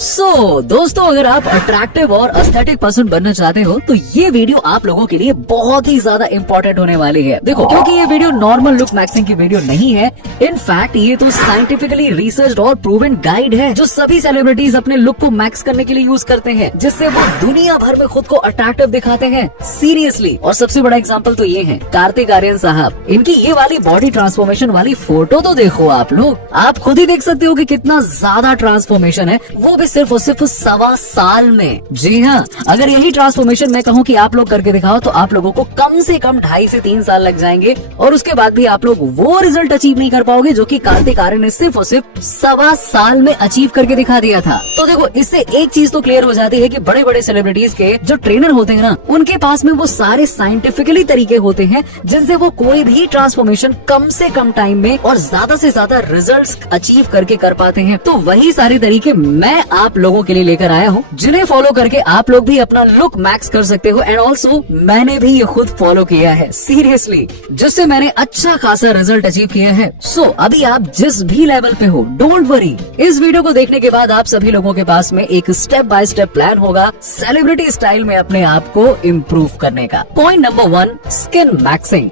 दोस्तों, अगर आप अट्रैक्टिव और एस्थेटिक पर्सन बनना चाहते हो तो ये वीडियो आप लोगों के लिए बहुत ही ज्यादा इम्पोर्टेंट होने वाली है। देखो, क्योंकि ये वीडियो नॉर्मल लुक मैक्सिंग की वीडियो नहीं है। इनफैक्ट ये तो साइंटिफिकली रिसर्च और प्रूवन गाइड है जो सभी सेलिब्रिटीज अपने लुक को मैक्स करने के लिए यूज करते हैं, जिससे वो दुनिया भर में खुद को अट्रैक्टिव दिखाते हैं। सीरियसली। और सबसे बड़ा एग्जाम्पल तो ये है कार्तिक आर्यन साहब। इनकी ये वाली बॉडी ट्रांसफॉर्मेशन वाली फोटो तो देखो आप लोग, आप खुद ही देख सकते हो कि कितना ज्यादा ट्रांसफॉर्मेशन है, वो भी सिर्फ और सिर्फ 1.25 साल में। जी हाँ, अगर यही ट्रांसफॉर्मेशन मैं कहूँ कि आप लोग करके दिखाओ तो आप लोगों को कम से कम 2.5 से 3 साल लग जाएंगे और उसके बाद भी आप लोग वो रिजल्ट अचीव नहीं कर पाओगे जो कि कार्तिक आर्यन ने सिर्फ और सिर्फ 1.25 साल में अचीव करके दिखा दिया था। तो देखो, इससे एक चीज तो क्लियर हो जाती है कि बड़े बड़े सेलिब्रिटीज के जो ट्रेनर होते हैं ना, उनके पास में वो सारे साइंटिफिकली तरीके होते हैं जिनसे वो कोई भी ट्रांसफॉर्मेशन कम से कम टाइम में और ज्यादा से ज्यादा रिजल्ट्स अचीव करके कर पाते हैं। तो वही सारे तरीके मैं आप लोगों के लिए लेकर आया हूँ, जिन्हें फॉलो करके आप लोग भी अपना लुक मैक्स कर सकते हो। एंड ऑल्सो मैंने भी ये खुद फॉलो किया है सीरियसली, जिससे मैंने अच्छा खासा रिजल्ट अचीव किया है। अभी आप जिस भी लेवल पे हो, डोंट वरी, इस वीडियो को देखने के बाद आप सभी लोगों के पास में एक स्टेप बाय स्टेप प्लान होगा सेलिब्रिटी स्टाइल में अपने आप को इम्प्रूव करने का। Point number 1, skin maxing.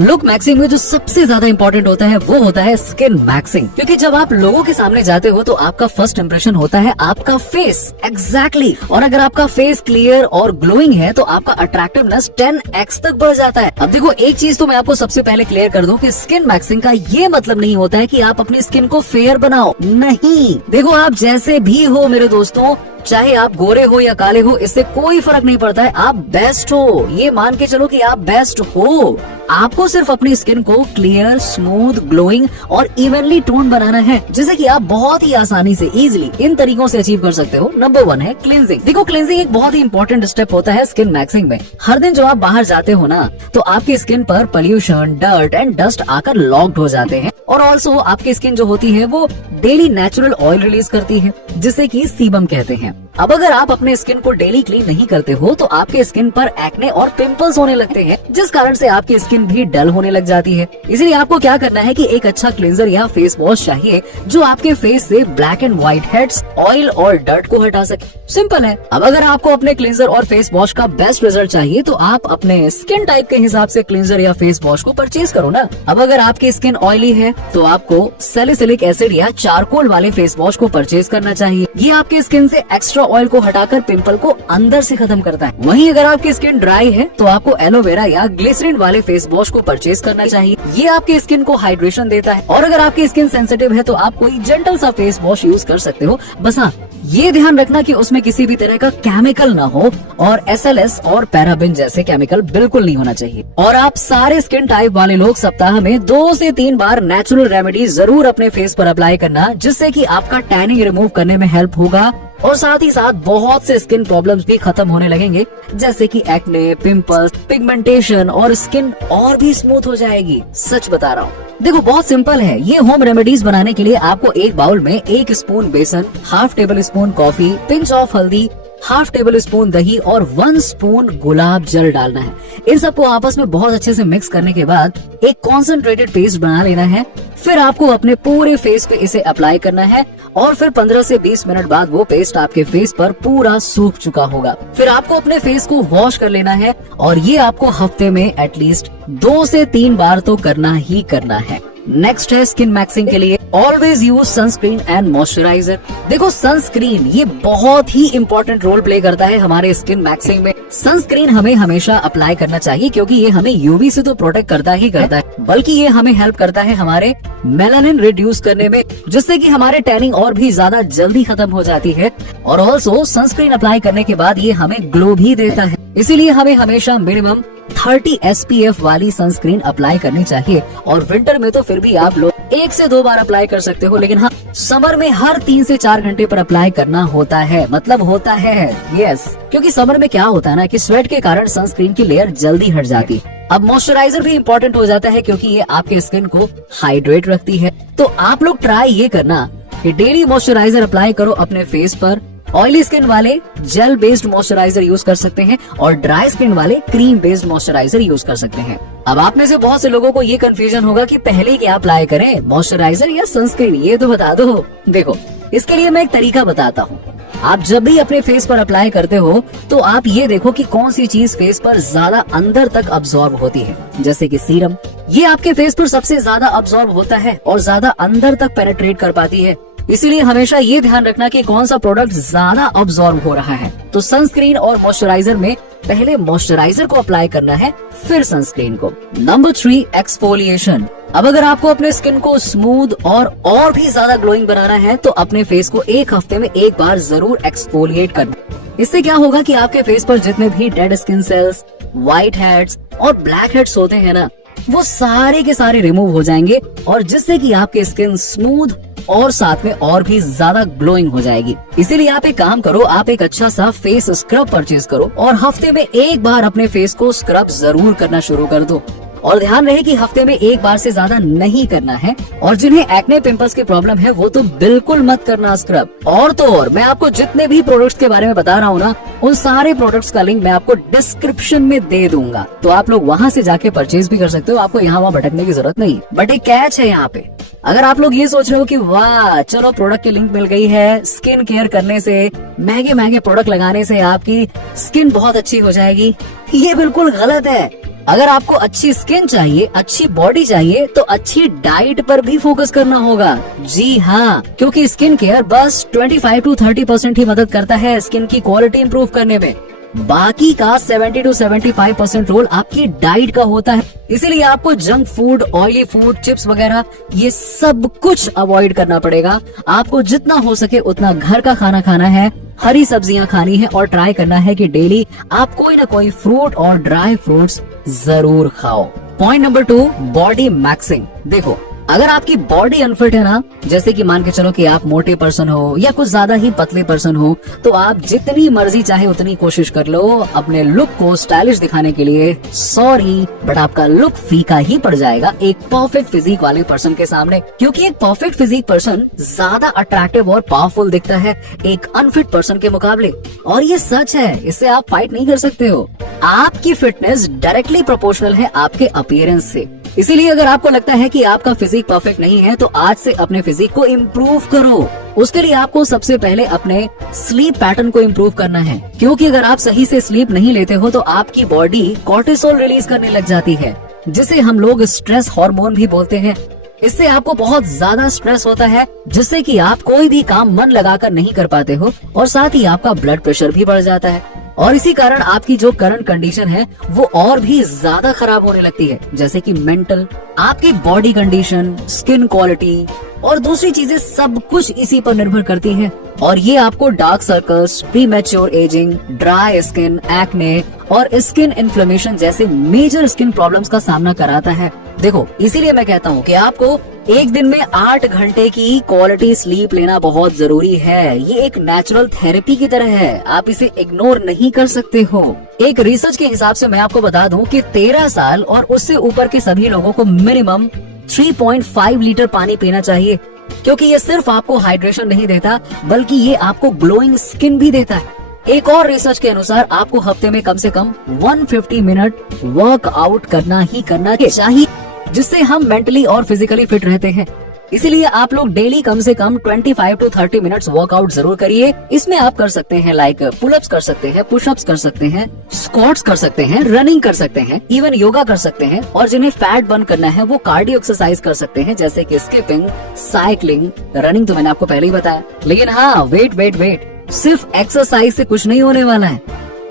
Look maxing में जो सबसे ज्यादा इंपॉर्टेंट होता है वो होता है स्किन मैक्सिंग, क्योंकि जब आप लोगों के सामने जाते हो तो आपका फर्स्ट इंप्रेशन होता है आपका फेस। एग्जैक्टली। और अगर आपका फेस क्लियर और ग्लोइंग है तो आपका अट्रैक्टिवनेस 10x तक बढ़ जाता है। अब देखो, एक चीज तो मैं आपको सबसे पहले क्लियर कर दूं कि स्किन मैक्सिंग का ये मतलब नहीं होता है कि आप अपनी स्किन को फेयर बनाओ। नहीं, देखो, आप जैसे भी हो मेरे दोस्तों, चाहे आप गोरे हो या काले हो, इससे कोई फर्क नहीं पड़ता है। आप बेस्ट हो, ये मान के चलो कि आप बेस्ट हो। आपको सिर्फ अपनी स्किन को क्लियर, स्मूथ, ग्लोइंग और इवनली टोन बनाना है, जिसे कि आप बहुत ही आसानी से इजीली इन तरीकों से अचीव कर सकते हो। नंबर 1 है क्लींजिंग। देखो, क्लींजिंग एक बहुत ही इंपॉर्टेंट स्टेप होता है स्किन मैक्सिंग में। हर दिन जो आप बाहर जाते हो ना, तो आपकी स्किन पर पोल्यूशन, डर्ट एंड डस्ट आकर लॉक्ड हो जाते हैं। और ऑल्सो आपकी स्किन जो होती है वो डेली नेचुरल ऑयल रिलीज करती है, जिसे कि सीबम कहते हैं। अब अगर आप अपने स्किन को डेली क्लीन नहीं करते हो तो आपके स्किन पर एक्ने और पिंपल्स होने लगते हैं, जिस कारण से आपकी स्किन भी डल होने लग जाती है। इसलिए आपको क्या करना है कि एक अच्छा क्लींजर या फेस वॉश चाहिए जो आपके फेस से black and white heads, oil और डर्ट को हटा सके। सिंपल है। अब अगर आपको अपने क्लींजर और फेस वॉश का बेस्ट रिजल्ट चाहिए तो आप अपने स्किन टाइप के हिसाब से क्लींजर या फेस वॉश को परचेज करो ना। अब अगर आपकी स्किन ऑयली है तो आपको सैलिसिलिक एसिड या चारकोल वाले फेस वॉश को परचेज करना चाहिए। ये आपके स्किन से एक्स्ट्रा ऑयल को हटाकर पिंपल को अंदर से खत्म करता है। वहीं अगर आपकी स्किन ड्राई है तो आपको एलोवेरा या ग्लिसरीन वाले फेस वॉश को परचेज करना चाहिए। ये आपकी स्किन को हाइड्रेशन देता है। और अगर आपकी स्किन सेंसिटिव है तो आप कोई जेंटल सा फेस वॉश यूज कर सकते हो। बस हाँ, ये ध्यान रखना कि उसमें किसी भी तरह का केमिकल ना हो और SLS और पैराबिन जैसे केमिकल बिल्कुल नहीं होना चाहिए। और आप सारे स्किन टाइप वाले लोग सप्ताह में 2 से 3 बार नेचुरल रेमेडी जरूर अपने फेस पर अप्लाई करना, जिससे कि आपका टैनिंग रिमूव करने में हेल्प होगा और साथ ही साथ बहुत से स्किन प्रॉब्लम्स भी खत्म होने लगेंगे, जैसे कि एक्ने, पिंपल्स, पिगमेंटेशन और स्किन और भी स्मूथ हो जाएगी। सच बता रहा हूँ। देखो, बहुत सिंपल है। ये होम रेमेडीज बनाने के लिए आपको एक बाउल में 1 स्पून बेसन, ½ table spoon coffee, pinch of हल्दी, ½ टेबल स्पून दही और 1 स्पून गुलाब जल डालना है। इन सबको आपस में बहुत अच्छे से मिक्स करने के बाद एक कॉन्सेंट्रेटेड पेस्ट बना लेना है। फिर आपको अपने पूरे फेस पे इसे अप्लाई करना है और फिर 15 से 20 मिनट बाद वो पेस्ट आपके फेस पर पूरा सूख चुका होगा। फिर आपको अपने फेस को वॉश कर लेना है और ये आपको हफ्ते में एटलीस्ट 2 से 3 बार तो करना ही करना है। नेक्स्ट है स्किन मैक्सिंग के लिए always use sunscreen and moisturiser. देखो, सनस्क्रीन ये बहुत ही इम्पोर्टेंट रोल प्ले करता है हमारे स्किन मैक्सिंग में। सनस्क्रीन हमें हमेशा अप्लाई करना चाहिए क्योंकि ये हमें यूवी से तो प्रोटेक्ट करता ही करता है, बल्कि ये हमें हेल्प करता है हमारे मेलानिन रिड्यूस करने में, जिससे कि हमारे टैनिंग और भी ज्यादा जल्दी खत्म हो जाती है। और ऑल्सो सनस्क्रीन अप्लाई करने के बाद ये हमें ग्लो भी देता है। इसीलिए हमें हमेशा मिनिमम 30 SPF वाली सनस्क्रीन अप्लाई करनी चाहिए। और विंटर में तो फिर भी आप लोग 1 से 2 बार अप्लाई कर सकते हो, लेकिन हाँ, समर में हर 3 से 4 घंटे पर अप्लाई करना होता है। मतलब होता है, यस, क्योंकि समर में क्या होता है ना कि स्वेट के कारण सनस्क्रीन की लेयर जल्दी हट जाती है। अब मॉइस्चराइजर भी इम्पोर्टेंट हो जाता है क्योंकि ये आपके स्किन को हाइड्रेट रखती है। तो आप लोग ट्राई ये करना कि डेली मॉइस्चराइजर अप्लाई करो अपने फेस पर। ऑयली स्किन वाले जेल बेस्ड मॉइस्चराइजर यूज कर सकते हैं और ड्राई स्किन वाले क्रीम बेस्ड मॉइस्चराइजर यूज कर सकते हैं। अब आप में से बहुत से लोगों को ये कंफ्यूजन होगा कि पहले क्या अप्लाई करें, मॉइस्चराइजर या सनस्क्रीन, ये तो बता दो। देखो, इसके लिए मैं एक तरीका बताता हूँ। आप जब भी अपने फेस पर अप्लाई करते हो तो आप ये देखो कि कौन सी चीज फेस पर ज्यादा अंदर तक अब्सॉर्ब होती है। जैसे कि सीरम, ये आपके फेस पर सबसे ज्यादा अब्सॉर्ब होता है और ज्यादा अंदर तक पेनिट्रेट कर पाती है। इसीलिए हमेशा ये ध्यान रखना कि कौन सा प्रोडक्ट ज्यादा अब्सॉर्ब हो रहा है। तो सनस्क्रीन और मॉइस्चराइजर में पहले मॉइस्चराइजर को अप्लाई करना है, फिर सनस्क्रीन को। Number 3, exfoliation. अब अगर आपको अपने स्किन को स्मूथ और भी ज्यादा ग्लोइंग बनाना है तो अपने फेस को एक हफ्ते में एक बार जरूर एक्सफोलिएट करना। इससे क्या होगा कि आपके फेस पर जितने भी dead skin cells, white heads और ब्लैक हेड्स होते हैं ना, वो सारे के सारे रिमूव हो जाएंगे और जिससे कि आपकी स्किन स्मूथ और साथ में और भी ज्यादा ग्लोइंग हो जाएगी। इसीलिए आप एक काम करो, आप एक अच्छा सा फेस स्क्रब परचेज करो और हफ्ते में एक बार अपने फेस को स्क्रब जरूर करना शुरू कर दो। और ध्यान रहे कि हफ्ते में एक बार से ज्यादा नहीं करना है। और जिन्हें एक्ने पिंपल्स की प्रॉब्लम है वो तो बिल्कुल मत करना स्क्रब। और तो और मैं आपको जितने भी प्रोडक्ट्स के बारे में बता रहा हूँ ना, उन सारे प्रोडक्ट्स का लिंक मैं आपको डिस्क्रिप्शन में दे दूंगा, तो आप लोग वहाँ से जाके परचेज भी कर सकते हो। आपको यहाँ वहाँ भटकने की जरूरत नहीं। बट एक कैच है यहाँ पे, अगर आप लोग ये सोच रहे हो कि वाह चलो प्रोडक्ट की लिंक मिल गई है, स्किन केयर करने से, महंगे महंगे प्रोडक्ट लगाने से आपकी स्किन बहुत अच्छी हो जाएगी, ये बिल्कुल गलत है। अगर आपको अच्छी स्किन चाहिए, अच्छी बॉडी चाहिए, तो अच्छी डाइट पर भी फोकस करना होगा। जी हाँ, क्योंकि स्किन केयर बस 25 to 30% ही मदद करता है स्किन की क्वालिटी इंप्रूव करने में। बाकी का 70 to 75% रोल आपकी डाइट का होता है। इसीलिए आपको junk food, oily food, chips वगैरह ये सब कुछ अवॉइड करना पड़ेगा। आपको जितना हो सके उतना घर का खाना खाना है, हरी सब्जियां खानी है और ट्राई करना है कि डेली आप कोई ना कोई फ्रूट और ड्राई फ्रूट्स जरूर खाओ। Point number 2, body maxing. देखो, अगर आपकी बॉडी अनफिट है ना, जैसे कि मान के चलो कि आप मोटे पर्सन हो या कुछ ज्यादा ही पतले पर्सन हो, तो आप जितनी मर्जी चाहे उतनी कोशिश कर लो अपने लुक को स्टाइलिश दिखाने के लिए। सॉरी, बट आपका लुक फीका ही पड़ जाएगा एक परफेक्ट फिजिक वाले पर्सन के सामने, क्योंकि एक परफेक्ट फिजिक पर्सन ज्यादा अट्रैक्टिव और पावरफुल दिखता है एक अनफिट पर्सन के मुकाबले। और ये सच है, इससे आप फाइट नहीं कर सकते हो। आपकी फिटनेस डायरेक्टली प्रोपोर्शनल है आपके अपीयरेंस से। इसीलिए अगर आपको लगता है कि आपका फिजिक परफेक्ट नहीं है तो आज से अपने फिजिक को इम्प्रूव करो। उसके लिए आपको सबसे पहले अपने स्लीप पैटर्न को इम्प्रूव करना है, क्योंकि अगर आप सही से स्लीप नहीं लेते हो तो आपकी बॉडी कॉर्टिसोल रिलीज करने लग जाती है, जिसे हम लोग स्ट्रेस हार्मोन भी बोलते हैं। इससे आपको बहुत ज्यादा स्ट्रेस होता है, जिससे कि आप कोई भी काम मन लगाकर नहीं कर पाते हो और साथ ही आपका ब्लड प्रेशर भी बढ़ जाता है। और इसी कारण आपकी जो करंट कंडीशन है वो और भी ज्यादा खराब होने लगती है, जैसे कि मेंटल, आपकी बॉडी कंडीशन, स्किन क्वालिटी और दूसरी चीजें सब कुछ इसी पर निर्भर करती हैं। और ये आपको dark circles, premature ageing, dry skin, acne और स्किन इन्फ्लेमेशन जैसे मेजर स्किन प्रॉब्लम्स का सामना कराता है। देखो, इसीलिए मैं कहता हूँ कि आपको एक दिन में 8 घंटे की क्वालिटी स्लीप लेना बहुत जरूरी है। ये एक नेचुरल थेरेपी की तरह है, आप इसे इग्नोर नहीं कर सकते हो। एक रिसर्च के हिसाब से मैं आपको बता दूं कि 13 साल और उससे ऊपर के सभी लोगों को मिनिमम 3.5 लीटर पानी पीना चाहिए, क्योंकि ये सिर्फ आपको हाइड्रेशन नहीं देता बल्कि ये आपको ग्लोइंग स्किन भी देता है। एक और रिसर्च के अनुसार आपको हफ्ते में कम से कम 150 मिनट वर्कआउट करना ही करना चाहिए, जिससे हम मेंटली और फिजिकली फिट रहते हैं। इसीलिए आप लोग डेली कम से कम 25 to 30 मिनट्स वर्कआउट जरूर करिए। इसमें आप कर सकते हैं लाइक पुलअप्स कर सकते हैं, पुशअप्स कर सकते हैं, स्क्वाट्स कर सकते हैं, रनिंग कर सकते हैं, इवन योगा कर सकते हैं। और जिन्हें फैट बर्न करना है वो कार्डियो एक्सरसाइज कर सकते हैं, जैसे कि स्किपिंग, साइकिलिंग, रनिंग तो मैंने आपको पहले ही बताया। लेकिन हाँ, वेट, सिर्फ एक्सरसाइज से कुछ नहीं होने वाला है।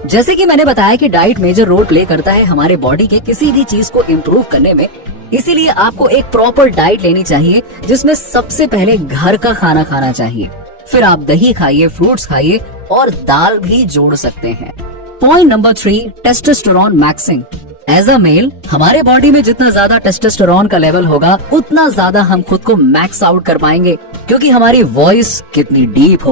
जैसे कि मैंने बताया कि डाइट मेजर रोल प्ले करता है हमारे बॉडी के किसी भी चीज को इम्प्रूव करने में। इसीलिए आपको एक प्रॉपर डाइट लेनी चाहिए, जिसमें सबसे पहले घर का खाना खाना चाहिए, फिर आप दही खाइए, फ्रूट्स खाइए और दाल भी जोड़ सकते हैं। Point number 3, testosterone maxing. As a male, हमारे बॉडी में जितना ज्यादा टेस्टोस्टेरोन का लेवल होगा उतना ज्यादा हम खुद को मैक्स आउट कर पाएंगे, क्योंकि हमारी वॉइस कितनी डीप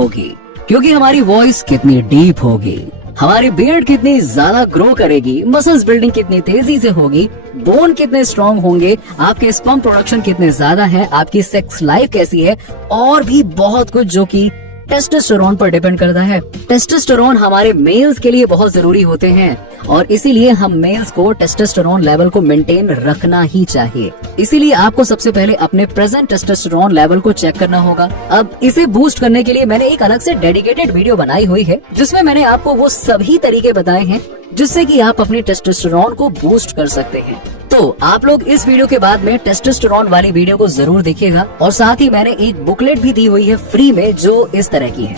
होगी, हमारी बियर्ड कितनी ज्यादा ग्रो करेगी, मसल्स बिल्डिंग कितनी तेजी से होगी, बोन कितने स्ट्रॉन्ग होंगे, आपके स्पर्म प्रोडक्शन कितने ज्यादा है, आपकी सेक्स लाइफ कैसी है और भी बहुत कुछ जो कि टेस्टोस्टेरोन पर डिपेंड करता है। टेस्टोस्टेरोन हमारे मेल्स के लिए बहुत जरूरी होते हैं और इसीलिए हम मेल्स को टेस्टोस्टेरोन लेवल को मेंटेन रखना ही चाहिए। इसीलिए आपको सबसे पहले अपने प्रेजेंट टेस्टोस्टेरोन लेवल को चेक करना होगा। अब इसे बूस्ट करने के लिए मैंने एक अलग से डेडिकेटेड वीडियो बनाई हुई है जिसमें मैंने आपको वो सभी तरीके बताए हैं जिससे कि आप अपनी टेस्टोस्टेरोन को बूस्ट कर सकते हैं। तो आप लोग इस वीडियो के बाद में टेस्टोस्टेरोन वाली वीडियो को जरूर देखिएगा और साथ ही मैंने एक बुकलेट भी दी हुई है फ्री में जो इस तरह की है।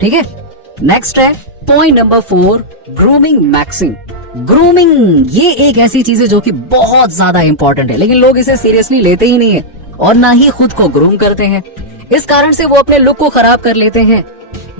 ठीक है, नेक्स्ट है point number 4, grooming maxing. Grooming ये एक ऐसी चीज है जो कि बहुत ज्यादा इंपॉर्टेंट है, लेकिन लोग इसे सीरियसली लेते ही नहीं है और ना ही खुद को ग्रूम करते हैं। इस कारण से वो अपने लुक को खराब कर लेते हैं।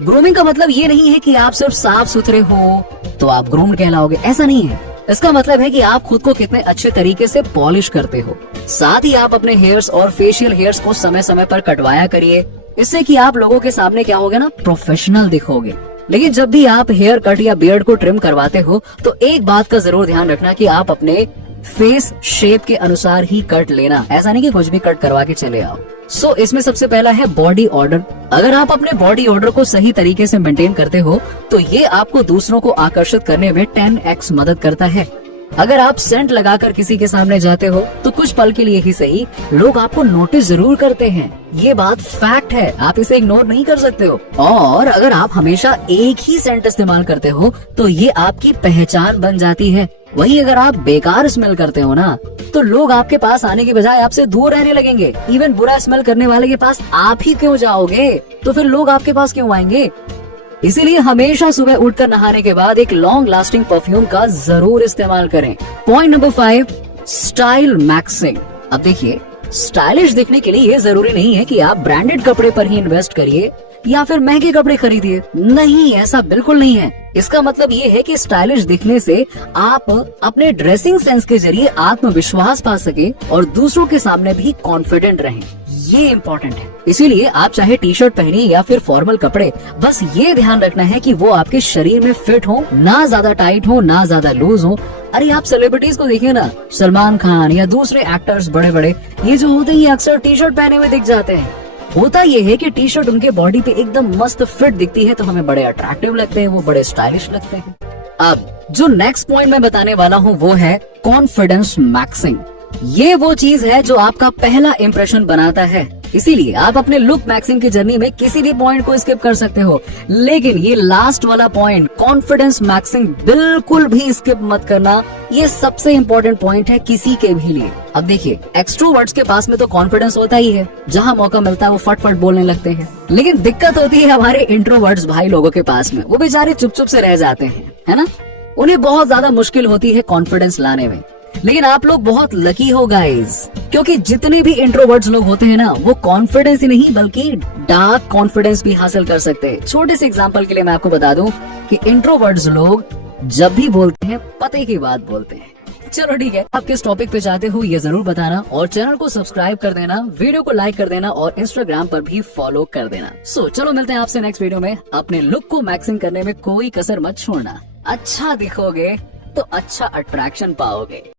ग्रूमिंग का मतलब ये नहीं है कि आप सिर्फ साफ सुथरे हो तो आप ग्रूम कहलाओगे, ऐसा नहीं है। इसका मतलब है कि आप खुद को कितने अच्छे तरीके से पॉलिश करते हो। साथ ही आप अपने हेयर्स और फेशियल हेयर्स को समय समय पर कटवाया करिए। इससे कि आप लोगों के सामने क्या होगा ना, प्रोफेशनल दिखोगे। लेकिन जब भी आप हेयर कट या बियर्ड को ट्रिम करवाते हो तो एक बात का जरूर ध्यान रखना कि आप अपने फेस शेप के अनुसार ही कट लेना, ऐसा नहीं कि कुछ भी कट करवा के चले आओ। सो इसमें सबसे पहला है बॉडी ऑर्डर। अगर आप अपने बॉडी ऑर्डर को सही तरीके से मेंटेन करते हो तो ये आपको दूसरों को आकर्षित करने में 10x मदद करता है। अगर आप सेंट लगाकर किसी के सामने जाते हो तो कुछ पल के लिए ही सही लोग आपको नोटिस जरूर करते हैं। ये बात फैक्ट है, आप इसे इग्नोर नहीं कर सकते हो। और अगर आप हमेशा एक ही सेंट इस्तेमाल करते हो तो ये आपकी पहचान बन जाती है। वहीं अगर आप बेकार स्मेल करते हो ना तो लोग आपके पास आने के बजाय आपसे दूर रहने लगेंगे। इवन बुरा स्मेल करने वाले के पास आप ही क्यों जाओगे, तो फिर लोग आपके पास क्यों आएंगे। इसीलिए हमेशा सुबह उठकर नहाने के बाद एक लॉन्ग लास्टिंग परफ्यूम का जरूर इस्तेमाल करें। Point number 5, style maxing. अब देखिए, स्टाइलिश दिखने के लिए ये जरूरी नहीं है कि आप ब्रांडेड कपड़े पर ही इन्वेस्ट करिए या फिर महंगे कपड़े खरीदिए। नहीं, ऐसा बिल्कुल नहीं है। इसका मतलब ये है कि स्टाइलिश दिखने से आप अपने ड्रेसिंग सेंस के जरिए आत्मविश्वास पा सके और दूसरों के सामने भी कॉन्फिडेंट रहें। ये इम्पोर्टेंट है। इसीलिए आप चाहे टी शर्ट पहनिए या फिर फॉर्मल कपड़े, बस ये ध्यान रखना है कि वो आपके शरीर में फिट हो, ना ज्यादा टाइट हो ना ज्यादा लूज हो। अरे आप सेलिब्रिटीज को देखिए ना, सलमान खान या दूसरे एक्टर्स बड़े बड़े, ये जो होते हैं अक्सर टी शर्ट पहने हुए दिख जाते हैं। होता ये है कि टी शर्ट उनके बॉडी पे एकदम मस्त फिट दिखती है तो हमें बड़े अट्रैक्टिव लगते हैं, वो बड़े स्टाइलिश लगते हैं। अब जो नेक्स्ट पॉइंट मैं बताने वाला हूँ वो है कॉन्फिडेंस मैक्सिंग। ये वो चीज है जो आपका पहला इम्प्रेशन बनाता है। इसीलिए आप अपने लुक मैक्सिंग की जर्नी में किसी भी पॉइंट को स्किप कर सकते हो, लेकिन ये लास्ट वाला पॉइंट कॉन्फिडेंस मैक्सिंग बिल्कुल भी स्किप मत करना। ये सबसे इम्पोर्टेंट पॉइंट है किसी के भी लिए। अब देखिए, एक्सट्रोवर्ट्स के पास में तो कॉन्फिडेंस होता ही है, जहाँ मौका मिलता है वो फट बोलने लगते हैं। लेकिन दिक्कत होती है हमारे इंट्रोवर्ट्स भाई लोगों के पास में, वो बेचारे चुप से रह जाते हैं, है ना। उन्हें बहुत ज्यादा मुश्किल होती है कॉन्फिडेंस लाने में। लेकिन आप लोग बहुत लकी हो गाइस, क्योंकि जितने भी इंट्रोवर्ट्स लोग होते हैं ना, वो कॉन्फिडेंस ही नहीं बल्कि डार्क कॉन्फिडेंस भी हासिल कर सकते हैं। छोटे से एग्जांपल के लिए मैं आपको बता दूं कि इंट्रोवर्ट्स लोग जब भी बोलते हैं पते की बात बोलते हैं। चलो ठीक है, आप किस टॉपिक पे चाहते हो ये जरूर बताना और चैनल को सब्सक्राइब कर देना, वीडियो को लाइक कर देना और इंस्टाग्राम पर भी फॉलो कर देना। सो चलो मिलते हैं आपसे नेक्स्ट वीडियो में। अपने लुक को मैक्सिंग करने में कोई कसर मत छोड़ना। अच्छा दिखोगे तो अच्छा अट्रैक्शन पाओगे।